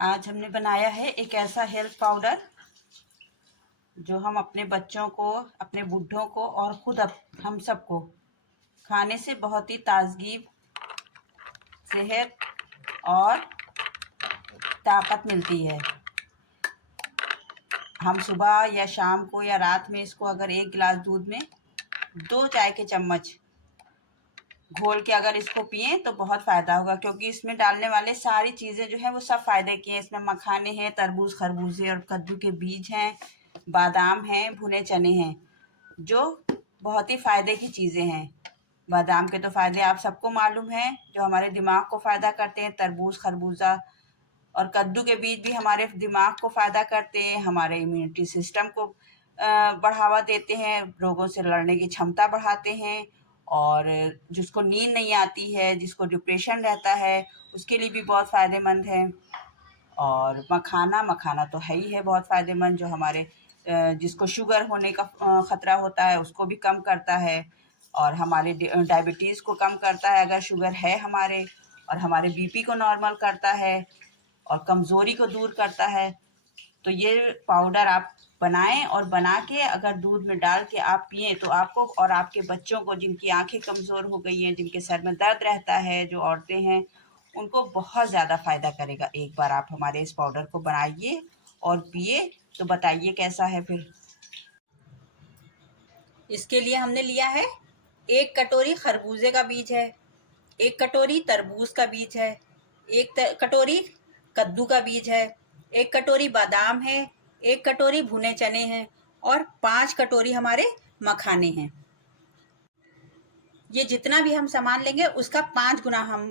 आज हमने बनाया है एक ऐसा हेल्थ पाउडर जो हम अपने बच्चों को, अपने बूढ़ों को और खुद हम सबको खाने से बहुत ही ताजगी, सेहत और ताकत मिलती है। हम सुबह या शाम को या रात में इसको अगर 1 गिलास दूध में 2 चाय के चम्मच घोल के अगर इसको पिए तो बहुत फ़ायदा होगा, क्योंकि इसमें डालने वाले सारी चीज़ें जो है वो सब फ़ायदे की हैं। इसमें मखाने हैं, तरबूज, खरबूजे और कद्दू के बीज हैं, बादाम हैं, भुने चने हैं, जो बहुत ही फ़ायदे की चीज़ें हैं। बादाम के तो फ़ायदे आप सबको मालूम हैं, जो हमारे दिमाग को फ़ायदा करते हैं। तरबूज, खरबूजा और कद्दू के बीज भी हमारे दिमाग को फ़ायदा करते हैं, हमारे इम्यूनिटी सिस्टम को बढ़ावा देते हैं, रोगों से लड़ने की क्षमता बढ़ाते हैं। और जिसको नींद नहीं आती है, जिसको डिप्रेशन रहता है, उसके लिए भी बहुत फ़ायदेमंद है। और मखाना तो है ही है बहुत फ़ायदेमंद, जो हमारे जिसको शुगर होने का ख़तरा होता है उसको भी कम करता है, और हमारे डायबिटीज़ को कम करता है अगर शुगर है हमारे, और हमारे बीपी को नॉर्मल करता है और कमज़ोरी को दूर करता है। तो ये पाउडर आप बनाएं और बना के अगर दूध में डाल के आप पिएं तो आपको और आपके बच्चों को, जिनकी आंखें कमज़ोर हो गई हैं, जिनके सर में दर्द रहता है, जो औरतें हैं, उनको बहुत ज़्यादा फ़ायदा करेगा। एक बार आप हमारे इस पाउडर को बनाइए और पिए तो बताइए कैसा है फिर। इसके लिए हमने लिया है 1 कटोरी खरबूजे का बीज है, 1 कटोरी तरबूज का बीज है, 1 कटोरी कद्दू का बीज है, 1 कटोरी बादाम है, 1 कटोरी भुने चने हैं और 5 कटोरी हमारे मखाने हैं। ये जितना भी हम सामान लेंगे उसका 5 गुना हम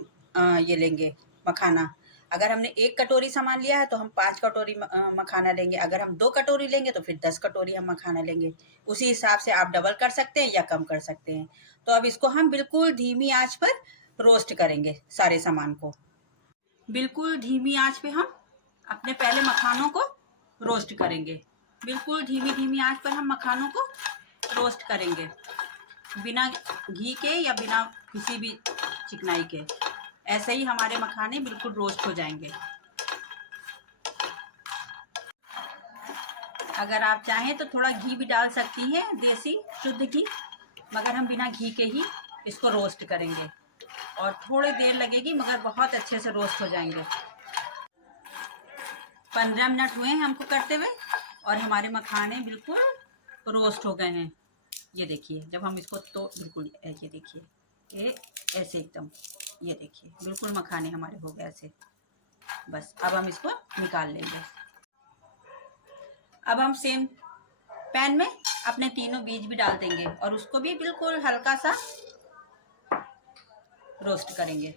ये लेंगे मखाना। अगर हमने 1 कटोरी सामान लिया है तो हम 5 कटोरी मखाना लेंगे। अगर हम 2 कटोरी लेंगे तो फिर 10 कटोरी हम मखाना लेंगे। उसी हिसाब से आप डबल कर सकते हैं या कम कर सकते हैं। तो अब इसको हम बिल्कुल धीमी आंच पर रोस्ट करेंगे। सारे सामान को बिल्कुल धीमी आंच पे हम अपने पहले मखानों को रोस्ट करेंगे। बिल्कुल धीमी आंच पर हम मखानों को रोस्ट करेंगे, बिना घी के या बिना किसी भी चिकनाई के। ऐसे ही हमारे मखाने बिल्कुल रोस्ट हो जाएंगे। अगर आप चाहें तो थोड़ा घी भी डाल सकती हैं, देसी शुद्ध घी, मगर हम बिना घी के ही इसको रोस्ट करेंगे और थोड़ी देर लगेगी, मगर बहुत अच्छे से रोस्ट हो जाएंगे। 15 मिनट हुए हैं हमको करते हुए और हमारे मखाने बिल्कुल रोस्ट हो गए हैं। ये देखिए, जब हम इसको तो बिल्कुल ये देखिए, ये ऐसे एकदम, ये देखिए बिल्कुल मखाने हमारे हो गए ऐसे। बस अब हम इसको निकाल लेंगे। अब हम सेम पैन में अपने तीनों बीज भी डाल देंगे और उसको भी बिल्कुल हल्का सा रोस्ट करेंगे।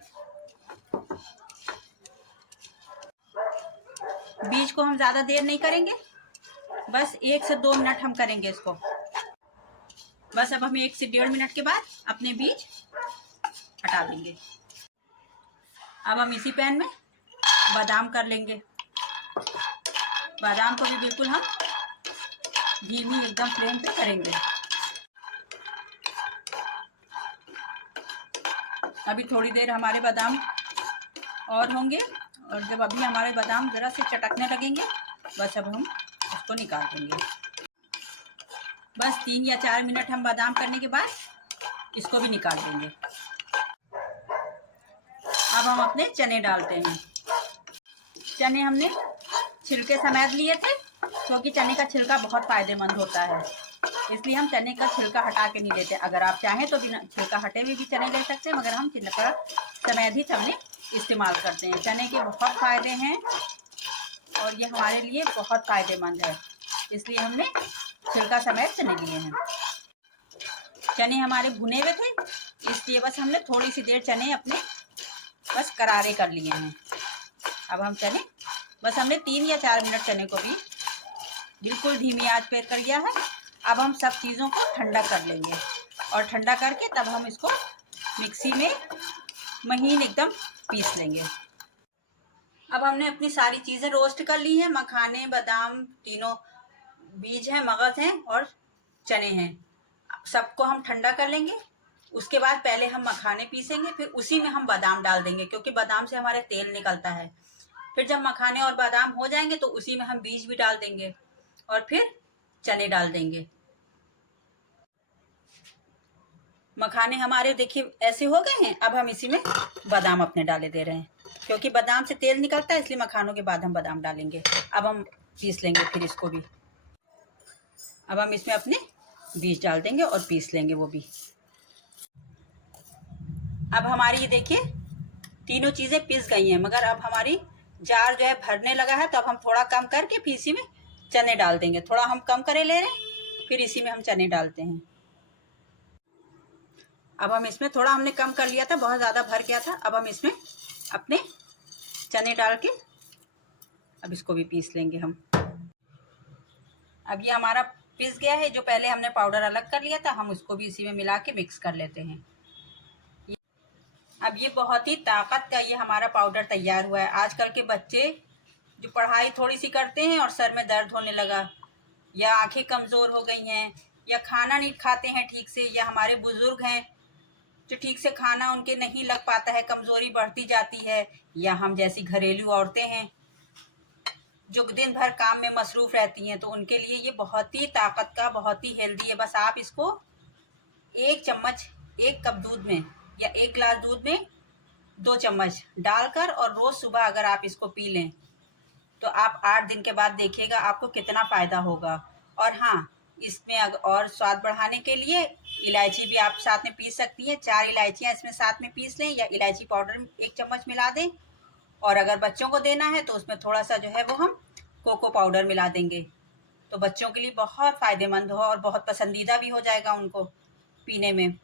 बीज को हम ज़्यादा देर नहीं करेंगे, बस 1 से 2 मिनट हम करेंगे इसको। बस अब हम 1 से 1.5 मिनट के बाद अपने बीज हटा देंगे। अब हम इसी पैन में बादाम कर लेंगे। बादाम को भी बिल्कुल हम धीमी एकदम फ्लेम पे करेंगे। अभी थोड़ी देर हमारे बादाम और होंगे, और जब अभी हमारे बादाम ज़रा से चटकने लगेंगे, बस अब हम इसको निकाल देंगे। बस 3 या 4 मिनट हम बादाम करने के बाद इसको भी निकाल देंगे। अब हम अपने चने डालते हैं। चने हमने छिलके समेत लिए थे, क्योंकि चने का छिलका बहुत फ़ायदेमंद होता है, इसलिए हम चने का छिलका हटा के नहीं लेते। अगर आप चाहें तो बिना छिलका हटे हुए भी चने ले सकते हैं, मगर हम छिलका समेत ही चने इस्तेमाल करते हैं। चने के बहुत फ़ायदे हैं और ये हमारे लिए बहुत फ़ायदेमंद है, इसलिए हमने छिलका समेत चने लिए हैं। चने हमारे भुने हुए थे, इसलिए बस हमने थोड़ी सी देर चने अपने बस करारे कर लिए हैं। अब हम चने बस हमने 3 या 4 मिनट चने को भी बिल्कुल धीमी आंच पे कर दिया है। अब हम सब चीज़ों को ठंडा कर लेंगे और ठंडा करके तब हम इसको मिक्सी में महीन एकदम पीस लेंगे। अब हमने अपनी सारी चीज़ें रोस्ट कर ली हैं। मखाने, बादाम, तीनों बीज हैं, मगज हैं और चने हैं। सबको हम ठंडा कर लेंगे। उसके बाद पहले हम मखाने पीसेंगे, फिर उसी में हम बादाम डाल देंगे, क्योंकि बादाम से हमारे तेल निकलता है। फिर जब मखाने और बादाम हो जाएंगे तो उसी में हम बीज भी डाल देंगे और फिर चने डाल देंगे। मखाने हमारे देखिए ऐसे हो गए हैं। अब हम इसी में बादाम अपने डाले दे रहे हैं, क्योंकि बादाम से तेल निकलता है, इसलिए मखानों के बाद हम बादाम डालेंगे। अब हम पीस लेंगे फिर इसको भी। अब हम इसमें अपने बीज डाल देंगे और पीस लेंगे वो भी। अब हमारी ये देखिए तीनों चीज़ें पिस गई हैं, मगर अब हमारी जार जो है भरने लगा है, तो अब हम थोड़ा कम करके फिर इसी में चने डाल देंगे। थोड़ा हम कम करे ले रहे हैं, फिर इसी में हम चने डालते हैं। अब हम इसमें थोड़ा हमने कम कर लिया था, बहुत ज़्यादा भर गया था। अब हम इसमें अपने चने डाल के अब इसको भी पीस लेंगे हम। अब ये हमारा पिस गया है। जो पहले हमने पाउडर अलग कर लिया था, हम उसको भी इसी में मिला के मिक्स कर लेते हैं। अब ये बहुत ही ताकत का ये हमारा पाउडर तैयार हुआ है। आजकल के बच्चे जो पढ़ाई थोड़ी सी करते हैं और सर में दर्द होने लगा, या आंखें कमज़ोर हो गई हैं, या खाना नहीं खाते हैं ठीक से, या हमारे बुज़ुर्ग हैं जो ठीक से खाना उनके नहीं लग पाता है, कमज़ोरी बढ़ती जाती है, या हम जैसी घरेलू औरतें हैं जो दिन भर काम में मसरूफ़ रहती हैं, तो उनके लिए ये बहुत ही ताकत का, बहुत ही हेल्दी है। बस आप इसको 1 चम्मच 1 कप दूध में या 1 गिलास दूध में 2 चम्मच डालकर और रोज़ सुबह अगर आप इसको पी लें तो आप 8 दिन के बाद देखिएगा आपको कितना फ़ायदा होगा। और हाँ, इसमें और स्वाद बढ़ाने के लिए इलायची भी आप साथ में पीस सकती हैं। 4 इलायचियाँ इसमें साथ में पीस लें, या इलायची पाउडर 1 चम्मच मिला दें। और अगर बच्चों को देना है तो उसमें थोड़ा सा जो है वो हम कोको पाउडर मिला देंगे, तो बच्चों के लिए बहुत फ़ायदेमंद हो और बहुत पसंदीदा भी हो जाएगा उनको पीने में।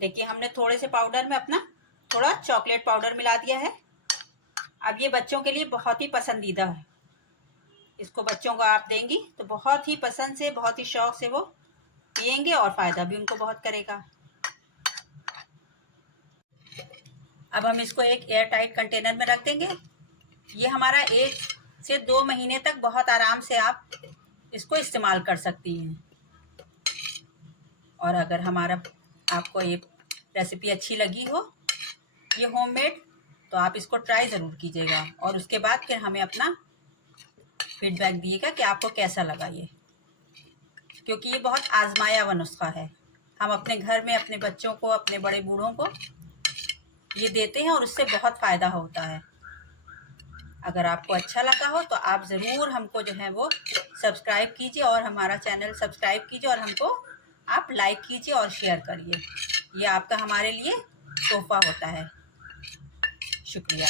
देखिए हमने थोड़े से पाउडर में अपना थोड़ा चॉकलेट पाउडर मिला दिया है। अब ये बच्चों के लिए बहुत ही पसंदीदा है। इसको बच्चों को आप देंगी तो बहुत ही पसंद से, बहुत ही शौक से वो पियेंगे और फ़ायदा भी उनको बहुत करेगा। अब हम इसको एक एयर टाइट कंटेनर में रख देंगे। ये हमारा 1 से 2 महीने तक बहुत आराम से आप इसको इस्तेमाल कर सकती हैं। और अगर हमारा आपको ये रेसिपी अच्छी लगी हो, ये होममेड, तो आप इसको ट्राई ज़रूर कीजिएगा और उसके बाद फिर हमें अपना फीडबैक दिएगा कि आपको कैसा लगा ये, क्योंकि ये बहुत आजमाया हुआ नुस्खा है। हम अपने घर में अपने बच्चों को, अपने बड़े बूढ़ों को ये देते हैं और उससे बहुत फ़ायदा होता है। अगर आपको अच्छा लगा हो तो आप ज़रूर हमको जो है वो सब्सक्राइब कीजिए और हमारा चैनल सब्सक्राइब कीजिए और हमको आप लाइक कीजिए और शेयर करिए। ये आपका हमारे लिए तोहफ़ा होता है। शुक्रिया।